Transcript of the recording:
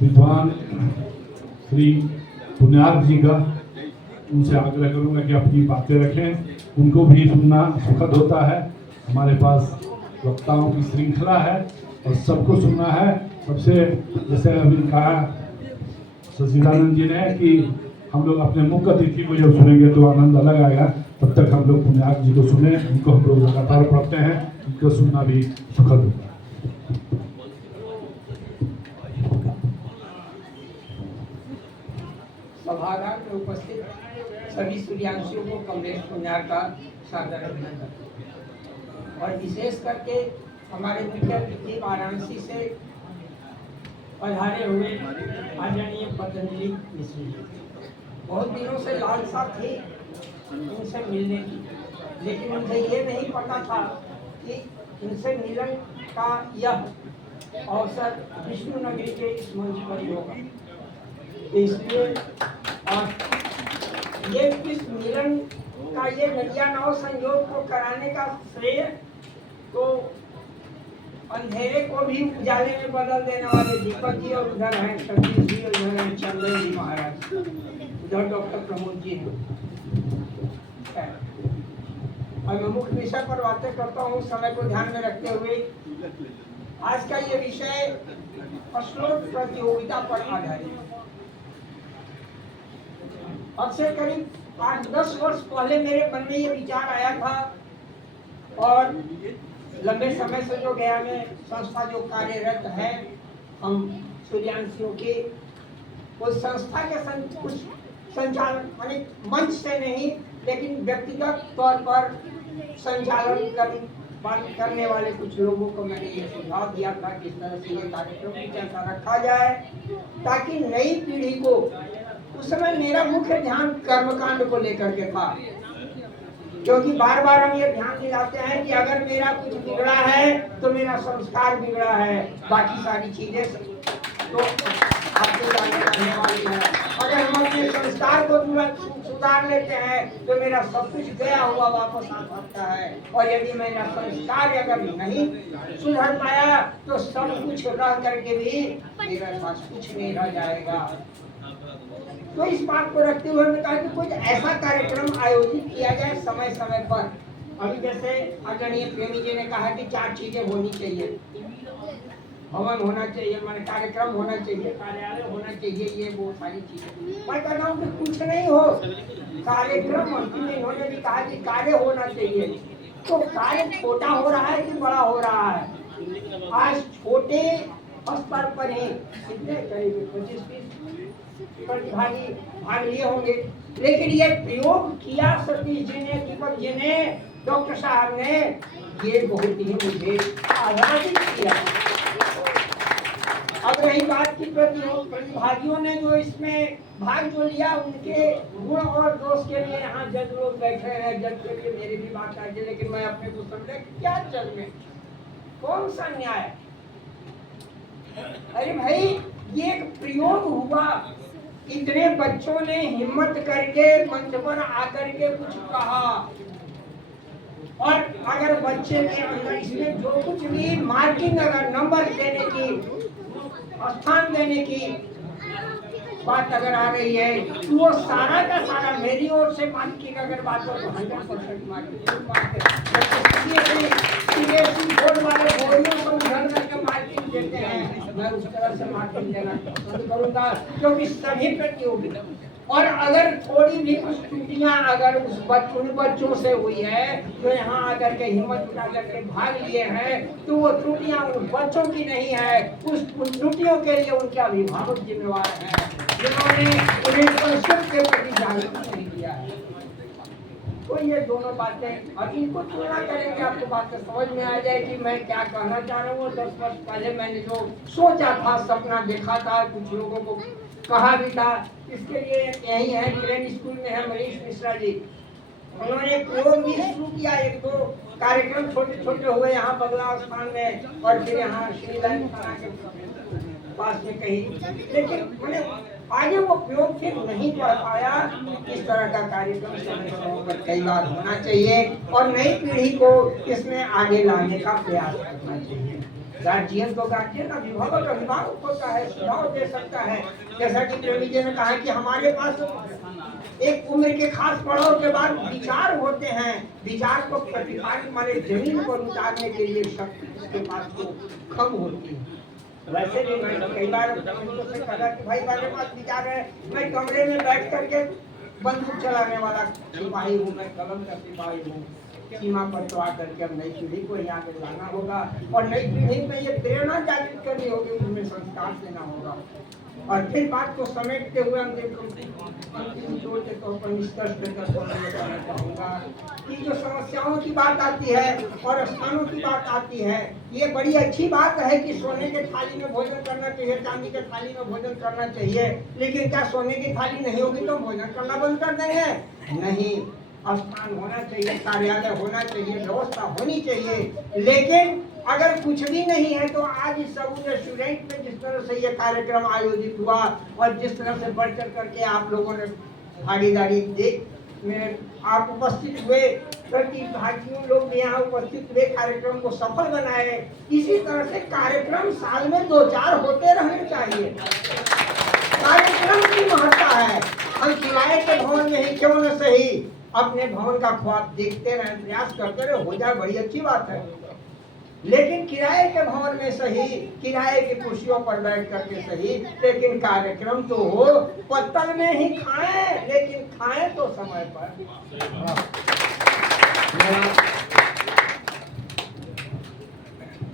विद्वान श्री पुण्यार्क जी का, उनसे आग्रह करूंगा कि अपनी बातें रखें। उनको भी सुनना सुखद होता है। हमारे पास वक्ताओं की श्रृंखला है और सबको सुनना है। सबसे जैसे अभी कहा सचिदानंद जी ने कि हम लोग अपने मुख्य अतिथि को जब सुनेंगे तो आनंद अलग आएगा। तब तक हम लोग पुण्यार्क जी को सुने, उनको हम लोग लगातार पढ़ते हैं, उनको सुनना भी सुखद होगा। सभागार में उपस्थित सभी सूर्यांशियों को कमलेश पुण्यार्क का सादर अभिनंदन, और विशेष करके हमारे मुख्य अतिथि वाराणसी से पधारे हुए आदरणीय पतंजलि मिश्र जी। बहुत दिनों से लालसा थी उनसे मिलने की, लेकिन मुझे ये नहीं पता था कि इनसे मिलन का यह अवसर विष्णु नगरी के इस मंच पर ही होगा। इसलिए ये इस मिलन का ये नदिया नाव संयोग को कराने का श्रेय तो अंधेरे को भी उजाले में बदल देने वाले दीपक जी, और उधर हैं सतीश जी, और उधर हैं चंदन जी महाराज, उधर डॉक्टर प्रमोद जी हैं। और मैं मुख्य विषय पर बातें करता हूँ समय को ध्यान में रखते हुए। आज का ये विषय श्लोक प्रतियोगिता पर आधारित। अक्सर करीब 8-10 वर्ष पहले मेरे मन में ये विचार आया था, और लंबे समय से जो गया में संस्था जो कार्यरत है हम सूर्यांशियों के, उस संस्था के कुछ संचालन माने मंच से नहीं लेकिन व्यक्तिगत तौर पर संचालन करने वाले कुछ लोगों को मैंने ये सुझाव दिया था कि इस तरह से ये कार्यक्रम कैसा रखा जाए ताकि नई पीढ़ी को, उस समय मेरा मुख्य ध्यान कर्मकांड को लेकर के था, क्योंकि बार बार हम ये ध्यान दिलाते हैं कि अगर मेरा कुछ बिगड़ा है तो मेरा संस्कार बिगड़ा है, बाकी सारी चीजें तो आपको जानने वाली है। अगर हम अपने संस्कार को सुधार लेते हैं तो मेरा सब कुछ गया हुआ वापस आ सकता है, और यदि मेरा संस्कार अगर नहीं सुधर पाया तो सब कुछ रह करके भी मेरे पास कुछ नहीं रह जाएगा। तो इस बात को रखते हुए हमने कहा कि कुछ ऐसा कार्यक्रम आयोजित किया जाए समय समय पर। अभी जैसे आदरणीय प्रेमी जी ने कहा कि 4 चीजें होनी चाहिए, हवन होना चाहिए, माने कार्यक्रम होना चाहिए, कार्यालय होना चाहिए, ये वो सारी चीजें। मैं कहता हूँ कि कुछ नहीं हो कार्यक्रम, इन्होंने भी कहा कि कार्य होना चाहिए। तो कार्य छोटा हो रहा है कि बड़ा हो रहा है? आज छोटे स्तर पर ही कितने करीब 25-30 प्रतिभागी भाग लिए होंगे, लेकिन ये प्रयोग किया सतीश जी ने, दीपक जी ने, डॉक्टर साहब ने, ये बहुत ही मुझे आह्लादित किया। अब रही बात की प्रतिभागियों ने जो इसमें भाग जो लिया, उनके गुण और दोष के लिए यहाँ जज लोग बैठे हैं, जज के लिए मेरी भी बात आई, लेकिन मैं अपने को समझा क्या जज में कौन सा न्याय। अरे भाई ये एक प्रयोग हुआ, इतने बच्चों ने हिम्मत करके मंच पर आकर के कुछ कहा, और अगर बच्चे के अंदर इसमें जो कुछ भी मार्किंग, अगर नंबर देने की, स्थान देने की बात अगर आ रही है तो वो सारा का सारा मेरी ओर से मार्किंग अगर बात हो तो 100% मार्किंग बोर्ड वाले बोर्डियों को उधर करके मार्किंग देते हैं, मैं उस तरह से मार्किंग देना पसंद करूंगा, क्योंकि सभी प्रतियोगी, और अगर थोड़ी भी कुछ त्रुटियां अगर उन बच्चों से हुई है जो यहाँ आकर के हिम्मत उठा करके भाग लिए हैं, तो वो त्रुटियां उन बच्चों की नहीं है, उन त्रुटियों के लिए उनके अभिभावक जिम्मेवार हैं, जिन्होंने उन्हें संस्कृत के प्रति जागरूक नहीं किया है। तो ये दोनों बातें, और इनको तुलना करेंगे आपको बातें समझ में आ जाए कि मैं क्या कहना चाह रहा हूँ। 10 वर्ष पहले मैंने जो सोचा था, सपना देखा था, कुछ लोगों को कहा भी था, इसके लिए यही है, ट्रेन स्कूल में है मनीष मिश्रा जी, उन्होंने प्रयोग भी शुरू किया। 1-2 कार्यक्रम छोटे छोटे हुए यहाँ बदलाव स्थान में, और फिर यहाँ श्रीलंका के पास में कहीं, लेकिन मैंने आगे वो प्रयोग फिर नहीं पढ़ पाया। इस तरह का कार्यक्रम समय समय पर कई बार होना चाहिए और नई पीढ़ी को इसमें आगे लाने का प्रयास करना चाहिए। गार्जियन तो गार्जियन अभिभावक अभिभावक होता है, सुझाव दे सकता है। जैसा कि प्रेमी जी ने कहा कि हमारे पास एक उम्र के खास पड़ाव के बाद विचार होते हैं, विचार को प्रतिपादित माने जमीन पर उतारने के लिए शक्ति उसके पास तो कम होती है। वैसे भी मैं कई बार उनको से कहा कि भाई मेरे पास विचार है, मैं कमरे में बैठ करके बंदूक चलाने वाला सिपाही हूँ, मैं कलम का सिपाही हूँ। सीमा पर तो आकर के अब नई पीढ़ी को यहाँ पे लाना होगा और नई पीढ़ी में ये प्रेरणा जागृत करनी होगी, उनमें संस्कार देना होगा। और फिर बात को समेटते हुए अंतिम छोड़ के तो अपन निष्कर्ष देकर कहना चाहूँगा कि जो समस्याओं की बात आती है और स्थानों की बात आती है, ये बड़ी अच्छी बात है कि सोने के थाली में भोजन करना चाहिए, चांदी के थाली में भोजन करना चाहिए, लेकिन क्या सोने की थाली नहीं होगी तो भोजन करना बंद कर देंगे? नहीं, स्थान होना चाहिए, कार्यालय होना चाहिए, व्यवस्था होनी चाहिए। लेकिन अगर कुछ भी नहीं है तो आज इस सब रेस्टोरेंट में जिस तरह से ये कार्यक्रम आयोजित हुआ और जिस तरह से बढ़ चढ़ करके आप लोगों ने भागीदारी में आप उपस्थित हुए, प्रतिभागियों लोग भी यहाँ उपस्थित हुए, कार्यक्रम को सफल बनाए। इसी तरह से कार्यक्रम साल में 2-4 होते रहने चाहिए। कार्यक्रम की महत्ता है। हम किराए के भवन में ही क्यों न सही अपने भवन का ख्वाब देखते रहे, प्रयास करते रहे, हो जाए बड़ी अच्छी बात है। लेकिन किराए के भवन में सही, किराए की कुर्सियों पर बैठ करके सही, लेकिन कार्यक्रम तो हो, पत्तल में ही खाएं, लेकिन खाएं तो समय पर।